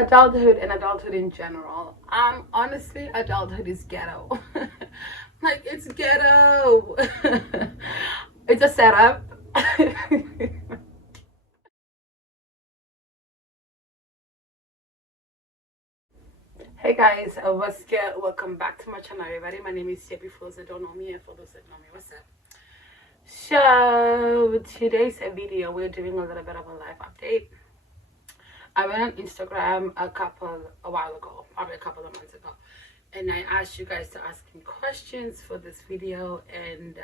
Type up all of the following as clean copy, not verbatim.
adulthood and adulthood in general. Honestly, adulthood is ghetto. Like, it's ghetto. It's a setup. Hey guys, what's good? Welcome back to my channel, everybody. My name is Sia. For those that don't know me, and for those that know me, what's up? So today's video, we're doing a little bit of a life update. I went on Instagram a while ago, probably a couple of months ago, and I asked you guys to ask me questions for this video, and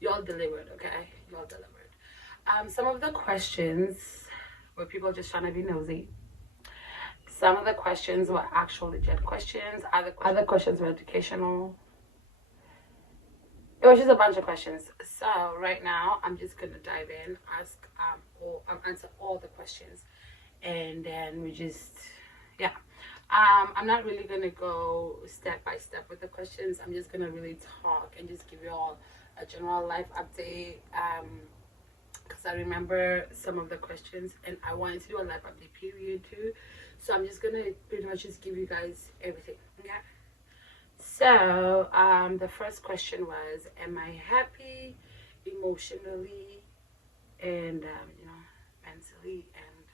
y'all delivered. Okay, y'all delivered. Some of the questions were people just trying to be nosy. Some of the questions were actual legit questions. Other questions were educational. It was just a bunch of questions. So right now, I'm just gonna dive in, answer all the questions, and then we just, yeah. I'm not really gonna go step by step with the questions. I'm just gonna really talk and just give you all a general life update. Because I remember some of the questions, and I wanted to do a life update period too. So I'm just gonna pretty much just give you guys everything. Okay. So the first question was, am I happy emotionally and mentally? And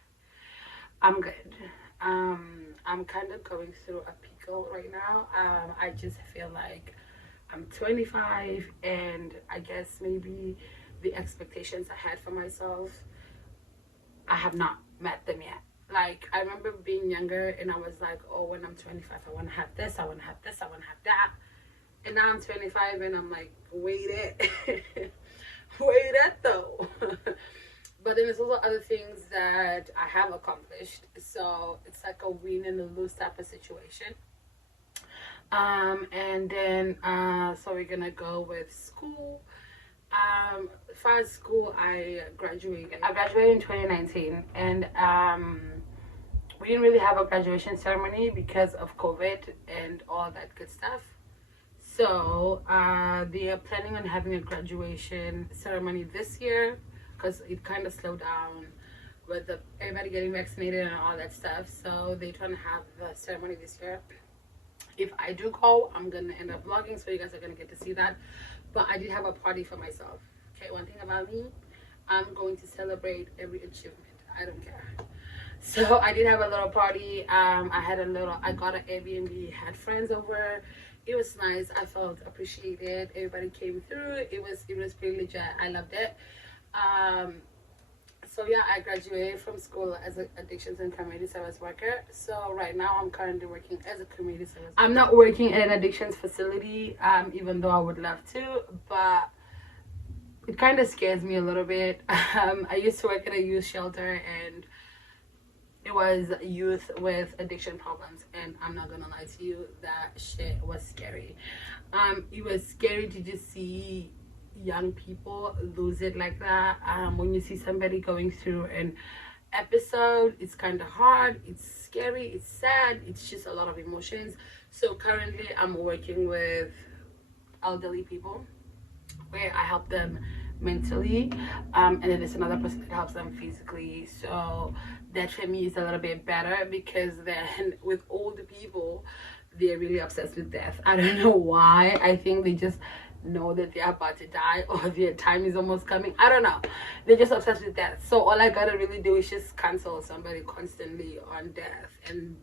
I'm good. I'm kind of going through a pickle right now. I just feel like I'm 25, and I guess maybe the expectations I had for myself, I have not met them yet. Like, I remember being younger and I was like, oh, when I'm 25, I want to have this, I want to have this, I want to have that. And now I'm 25 and I'm like, wait it. Wait it though. But then there's also other things that I have accomplished. So it's like a win and a lose type of situation. And then, so we're going to go with school. As far as school, I graduated in 2019, and we didn't really have a graduation ceremony because of COVID and all that good stuff. So they are planning on having a graduation ceremony this year because it kind of slowed down with everybody getting vaccinated and all that stuff. So they're trying to have the ceremony this year. If I do go, I'm gonna end up vlogging, so you guys are gonna get to see that. But I did have a party for myself. Okay, one thing about me, I'm going to celebrate every achievement. I don't care. So I did have a little party. I got an Airbnb, had friends over. It was nice. I felt appreciated. Everybody came through. It was pretty legit. I loved it. So yeah, I graduated from school as an addictions and community service worker. So right now I'm currently working as a community service worker. I'm not working at an addictions facility, even though I would love to, but it kind of scares me a little bit. I used to work at a youth shelter, and it was youth with addiction problems, and I'm not gonna lie to you, that shit was scary. It was scary to just see young people lose it like that. When you see somebody going through an episode, it's kind of hard, it's scary, it's sad, it's just a lot of emotions. So currently I'm working with elderly people where I help them mentally, and then there's another person that helps them physically. So that for me is a little bit better, because then with older people, they're really obsessed with death. I don't know why. I think they just know that they're about to die, or their time is almost coming. I don't know, they're just obsessed with death. So all I gotta really do is just cancel somebody constantly on death, and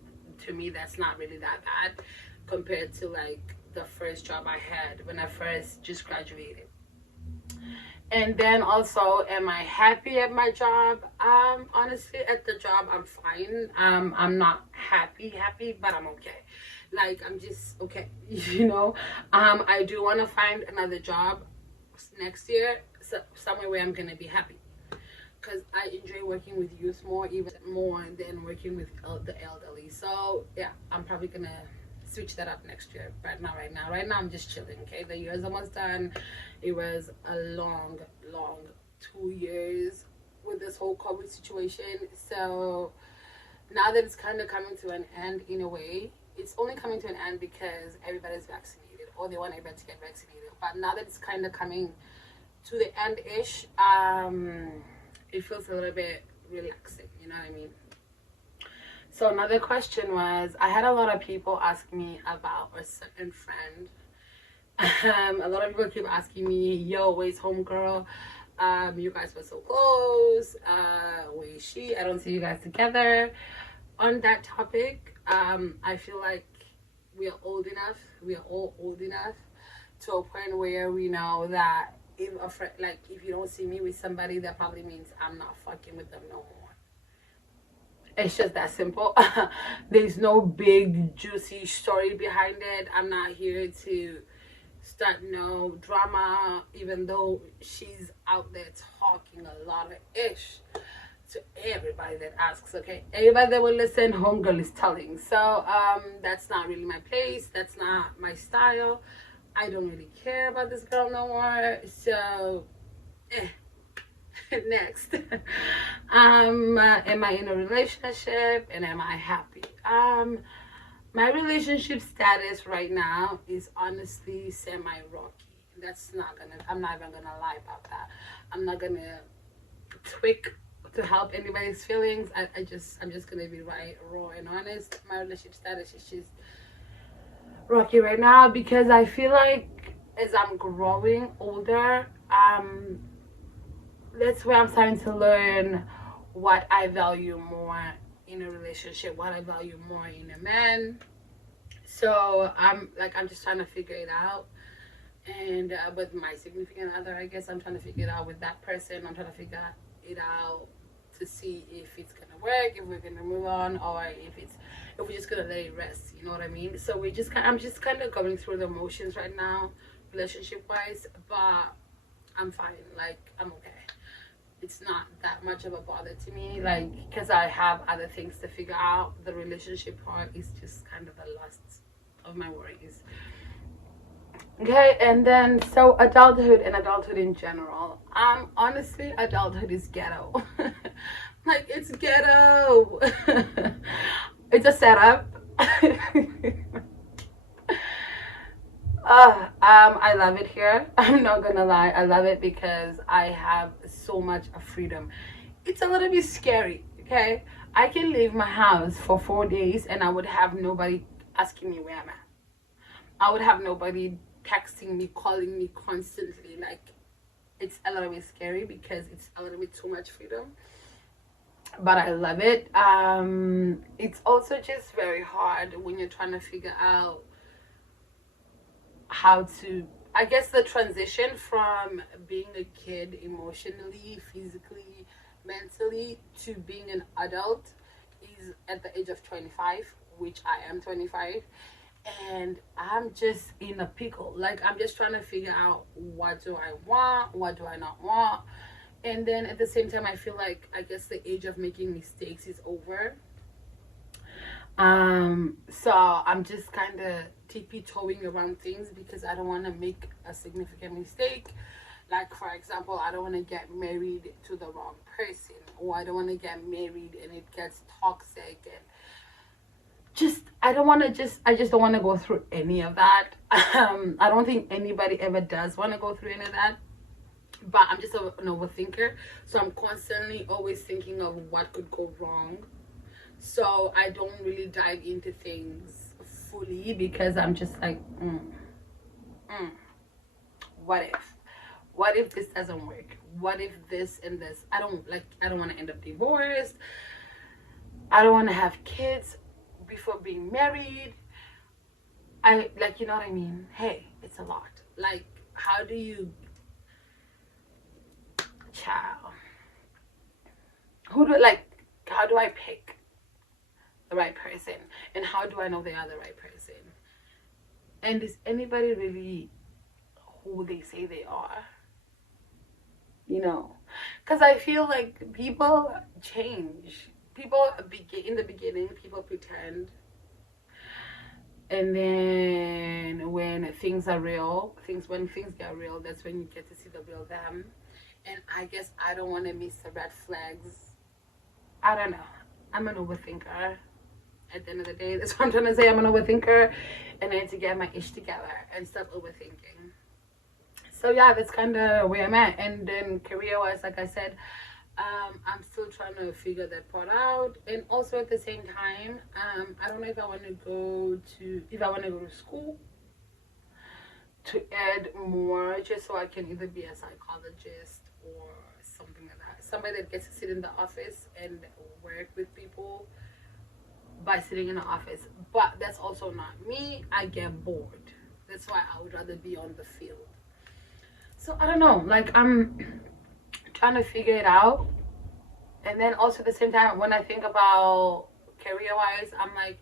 to me that's not really that bad compared to like the first job I had when I first just graduated. And then also, am I happy at my job? Honestly, at the job I'm fine. I'm not happy, but I'm okay. Like, I'm just okay. I do want to find another job next year, so somewhere where I'm gonna be happy, because I enjoy working with youth even more than working with the elderly. So yeah, I'm probably gonna switch that up next year. Right now I'm just chilling. Okay, the year's almost done. It was a long 2 years with this whole COVID situation. So now that it's kind of coming to an end, in a way, it's only coming to an end because everybody's vaccinated, or they want everybody to get vaccinated. But now that it's kind of coming to the end-ish, it feels a little bit relaxing, you know what I mean? So another question was, I had a lot of people ask me about a certain friend. A lot of people keep asking me, yo, where's homegirl? You guys were so close. Where is she? I don't see you guys together. On that topic, I feel like we are old enough. We are all old enough to a point where we know that if a friend, like if you don't see me with somebody, that probably means I'm not fucking with them no more. It's just that simple. There's no big juicy story behind it. I'm not here to start no drama, even though she's out there talking a lot of ish to everybody that asks. Okay, everybody that will listen, homegirl is telling. So that's not really my place, that's not my style. I don't really care about this girl no more. So next. Am I in a relationship and am I happy? My relationship status right now is honestly semi-rocky. I'm not even gonna lie about that. I'm not gonna tweak to help anybody's feelings. I'm just gonna be raw and honest. My relationship status is just rocky right now because I feel like as I'm growing older, that's where I'm starting to learn what I value more in a relationship, what I value more in a man. So I'm just trying to figure it out. And with my significant other, I guess I'm trying to figure it out with that person. I'm trying to figure it out to see if it's gonna work, if we're gonna move on, or if we're just gonna let it rest. You know what I mean? So I'm just kind of going through the motions right now, relationship wise, but I'm fine. Like, I'm okay. It's not that much of a bother to me, like, because I have other things to figure out. The relationship part is just kind of the last of my worries. Okay, and then so adulthood and adulthood in general. Honestly, adulthood is ghetto. Like, it's ghetto. It's a setup. I love it here. I'm not gonna lie, I love it because I have so much freedom. It's a little bit scary, okay? I can leave my house for 4 days and I would have nobody asking me where I'm at. I would have nobody texting me, calling me constantly. Like, it's a little bit scary because it's a little bit too much freedom, but I love it. It's also just very hard when you're trying to figure out how to, I guess, the transition from being a kid emotionally, physically, mentally, to being an adult is at the age of 25, which I am 25, and I'm just in a pickle. Like, I'm just trying to figure out, what do I want, what do I not want. And then at the same time, I feel like, I guess, the age of making mistakes is over. So I'm just kind of tippy-toeing around things because I don't want to make a significant mistake. Like, for example, I don't want to get married to the wrong person, or I don't want to get married and it gets toxic, and I just don't want to go through any of that. I don't think anybody ever does want to go through any of that, but I'm just an overthinker, so I'm constantly always thinking of what could go wrong. So I don't really dive into things fully because I'm just like, what if this doesn't work? What if this and this? I don't want to end up divorced. I don't want to have kids before being married. You know what I mean? Hey, it's a lot. Like, how do you, child, how do I pick the right person, and how do I know they are the right person? And is anybody really who they say they are? You know, because I feel like people change. People in the beginning, people pretend, and then when things are real, when things get real, that's when you get to see the real them. And I guess I don't want to miss the red flags. I don't know. I'm an overthinker. At the end of the day, that's what I'm trying to say. I'm an overthinker, and I need to get my ish together and stop overthinking. So yeah, that's kind of where I'm at. And then career-wise, like I said, I'm still trying to figure that part out. And also at the same time, I don't know if I want to go to school to add more, just so I can either be a psychologist or something like that. Somebody that gets to sit in the office and work with people by sitting in the office. But that's also not me. I get bored. That's why I would rather be on the field. So I don't know. Like, I'm trying to figure it out. And then also at the same time, when I think about career wise, I'm like,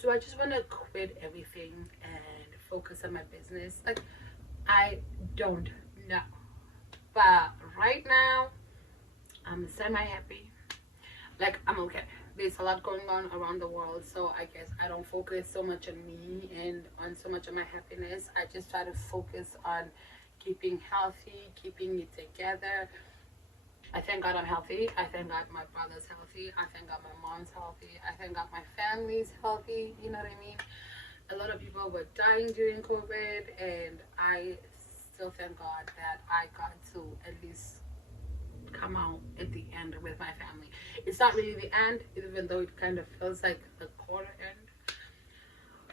do I just want to quit everything and focus on my business? Like, I don't know. But right now, I'm semi happy. Like, I'm okay. There's a lot going on around the world, so I guess I don't focus so much on me and on so much of my happiness. I just try to focus on keeping healthy, keeping it together. I thank God I'm healthy. I thank God my brother's healthy. I thank God my mom's healthy. I thank God my family's healthy. You know what I mean? A lot of people were dying during COVID, and I still thank God that I got to at least come out at the end with my family. It's not really the end, even though it kind of feels like the quarter end.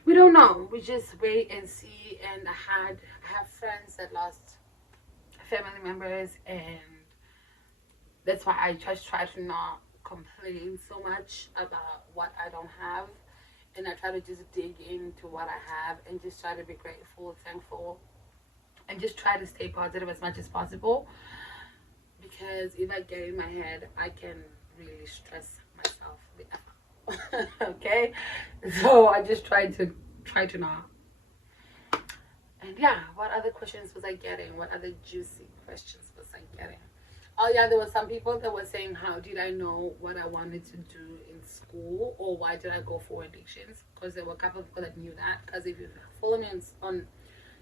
We don't know. We just wait and see. And I have friends that lost family members, and that's why I just try to not complain so much about what I don't have, and I try to just dig into what I have and just try to be grateful, thankful, and just try to stay positive as much as possible. Because if I get in my head, I can really stress myself the F out. Okay, so I just try to not. And yeah, what other questions was I getting? What other juicy questions was I getting? Oh yeah, there were some people that were saying, how did I know what I wanted to do in school, or why did I go for addictions? Because there were a couple of people that knew that. Because if you follow me on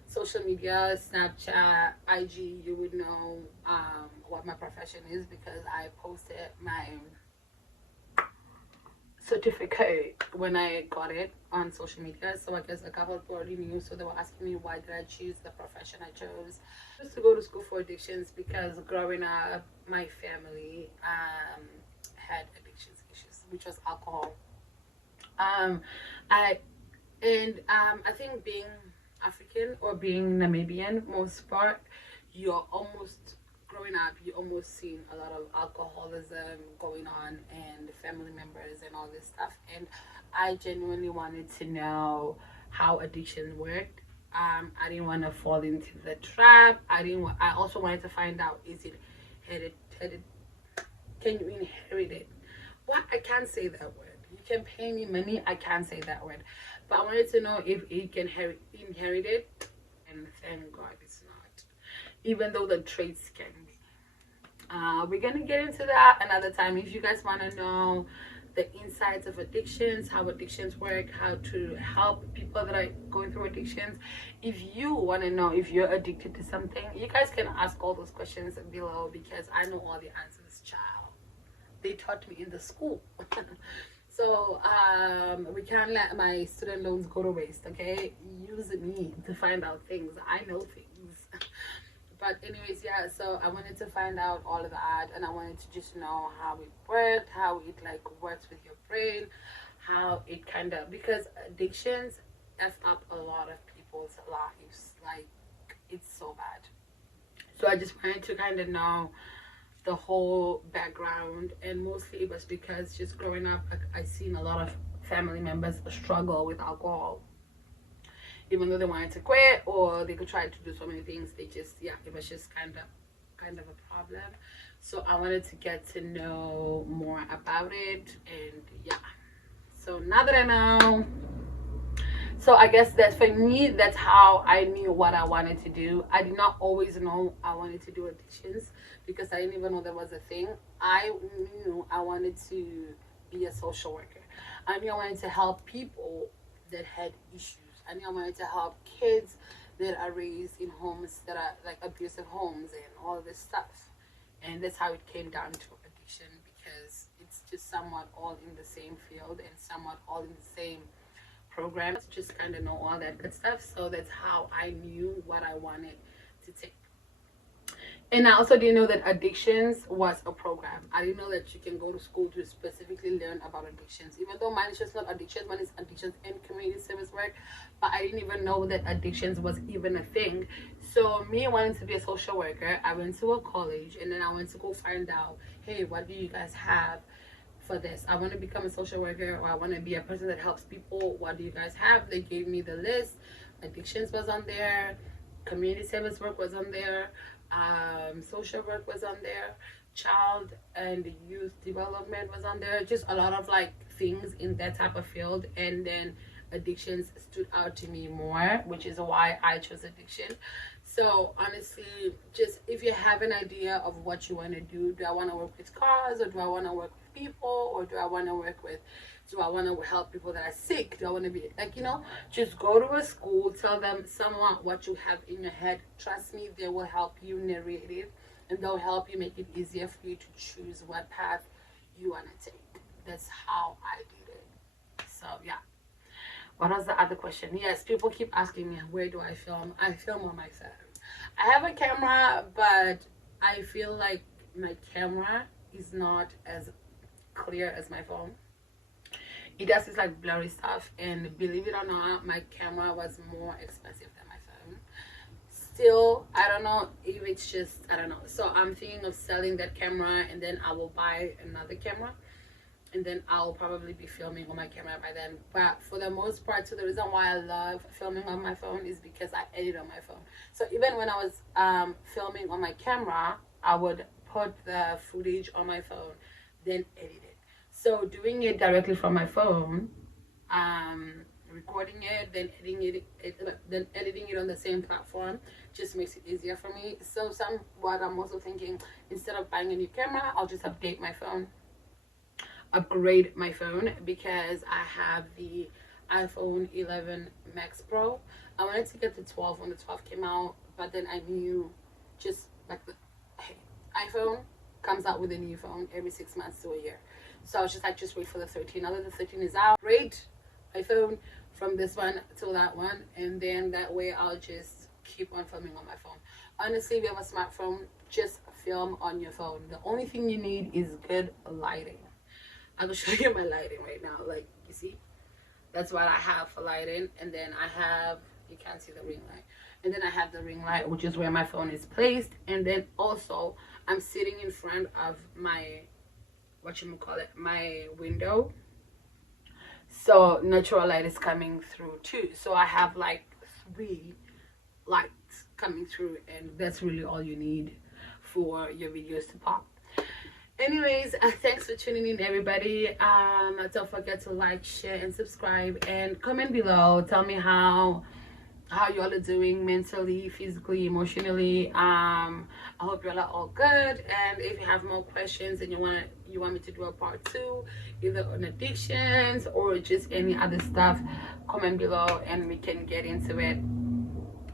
social media, Snapchat, IG, you would know what my profession is, because I posted my certificate when I got it on social media. So I guess a couple of people already knew, so they were asking me why did I choose the profession I chose. Just to go to school for addictions, because growing up my family had addictions issues, which was alcohol. I I think being African or being Namibian, most part, you're almost growing up, you almost seen a lot of alcoholism going on and family members and all this stuff. And I genuinely wanted to know how addiction worked. I didn't want to fall into the trap. I also wanted to find out, is it headed? Can you inherit it? What? I can't say that word. You can pay me money. I can't say that word. But I wanted to know if it can inherit it. And thank God it's not. Even though the traits can be. We're going to get into that another time. If you guys want to know the insides of addictions, how addictions work, how to help people that are going through addictions. If you want to know if you're addicted to something, you guys can ask all those questions below, because I know all the answers, child. They taught me in the school. So we can't let my student loans go to waste, okay? Use me to find out things. I know things. But anyways, yeah, so I wanted to find out all of that, and I wanted to just know how it worked, how it like works with your brain, how it kind of, because addictions f up a lot of people's lives. Like, it's so bad. So I just wanted to kind of know the whole background, and mostly it was because just growing up, I seen a lot of family members struggle with alcohol. Even though they wanted to quit or they could try to do so many things, they just, yeah, it was just kind of a problem. So I wanted to get to know more about it, and yeah. So now that I know, so I guess that for me, that's how I knew what I wanted to do. I did not always know I wanted to do addictions, because I didn't even know there was a thing. I knew I wanted to be a social worker. I knew I wanted to help people that had issues. I knew I wanted to help kids that are raised in homes that are like abusive homes and all of this stuff. And that's how it came down to addiction, because it's just somewhat all in the same field and somewhat all in the same program. Just kind of know all that good stuff. So that's how I knew what I wanted to take. And I also didn't know that addictions was a program. I didn't know that you can go to school to specifically learn about addictions. Even though mine is just not addictions, mine is addictions and community service work. But I didn't even know that addictions was even a thing. So me wanting to be a social worker, I went to a college and then I went to go find out, hey, what do you guys have for this? I want to become a social worker, or I want to be a person that helps people. What do you guys have? They gave me the list. Addictions was on there, community service work was on there, social work was on there, child and youth development was on there, just a lot of like things in that type of field. And then addictions stood out to me more, which is why I chose addiction. So honestly, just if you have an idea of what you want to do I want to work with cars, or do I want to work with people, or do I want to help people that are sick, do I want to be like, just go to a school, tell them somewhat what you have in your head. Trust me, they will help you narrate it, and they'll help you make it easier for you to choose what path you want to take. That's how I did it. So yeah. What was the other question? Yes, people keep asking me, where do I film? I film on my phone. I have a camera, but I feel like my camera is not as clear as my phone. It does this like blurry stuff, and believe it or not, my camera was more expensive than my phone. Still, I don't know if it's just, I don't know. So I'm thinking of selling that camera, and then I will buy another camera, and then I'll probably be filming on my camera by then. But for the most part, so the reason why I love filming on my phone is because I edit on my phone. So even when I was filming on my camera, I would put the footage on my phone, then edit it. So doing it directly from my phone, recording it, then editing it on the same platform just makes it easier for me. So somewhat I'm also thinking, instead of buying a new camera, I'll just upgrade my phone, because I have the iPhone 11 Max Pro. I wanted to get the 12 when the 12 came out, but then I knew, just like iPhone comes out with a new phone every 6 months to a year. So I was just like, just wait for the 13. Now that the 13 is out, great iPhone from this one to that one, and then that way I'll just keep on filming on my phone. Honestly, if you have a smartphone, just film on your phone. The only thing you need is good lighting. I will show you my lighting right now. Like, you see, that's what I have for lighting. And then I have, you can't see the ring light, and then I have the ring light, which is where my phone is placed. And then also I'm sitting in front of my, my window, so natural light is coming through too. So I have like 3 lights coming through, and that's really all you need for your videos to pop. Anyways, thanks for tuning in, everybody. Don't forget to like, share, and subscribe, and comment below. Tell me how y'all are doing mentally, physically, emotionally. I hope y'all are all good. And if you have more questions and you want me to do a part 2, either on addictions or just any other stuff, comment below and we can get into it,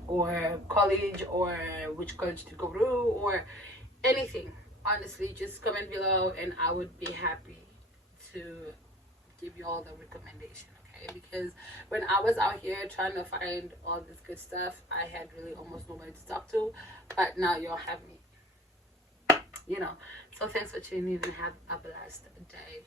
or college, or which college to go to, or anything. Honestly, just comment below and I would be happy to give you all the recommendation, okay? Because when I was out here trying to find all this good stuff, I had really almost nobody to talk to, but now y'all have me, So thanks for tuning in and have a blessed day.